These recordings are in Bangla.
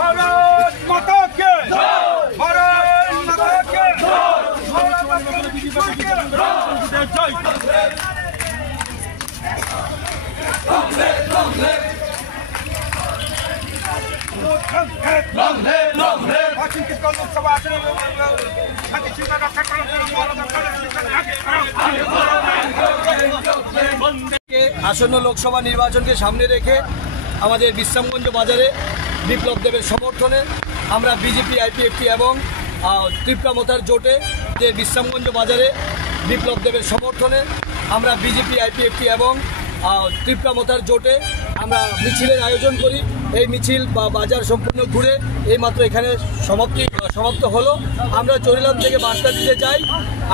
भारत माता के भारत माता के আসন্ন লোকসভা নির্বাচনকে সামনে রেখে আমাদের বিশ্রামগঞ্জ বাজারে বিপ্লব দেবের সমর্থনে আমরা বিজেপি আইপিএফটি এবং ত্রিপুরা মোতার জোটে যে বিশ্রামগঞ্জ বাজারে বিপ্লব দেবের সমর্থনে আমরা বিজেপি আইপিএফটি এবং ত্রিপুরা মোতার জোটে আমরা মিছিলের আয়োজন করি। এই মিছিল বা বাজার সম্পূর্ণ ঘুরে এইমাত্র এখানে সমাপ্ত হলো। আমরা চরিলাম থেকে বার্তা দিতে চাই,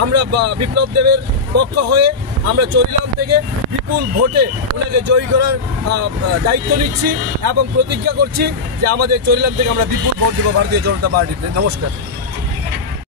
আমরা বিপ্লব দেবের পক্ষ হয়ে আমরা চরিলাম থেকে বিপুল ভোটে ওনাকে জয়ী করার দায়িত্ব নিচ্ছি এবং প্রতিজ্ঞা করছি যে আমাদের চরিলাম থেকে আমরা বিপুল ভোট দেবো ভারতীয় জনতা পার্টিতে। নমস্কার।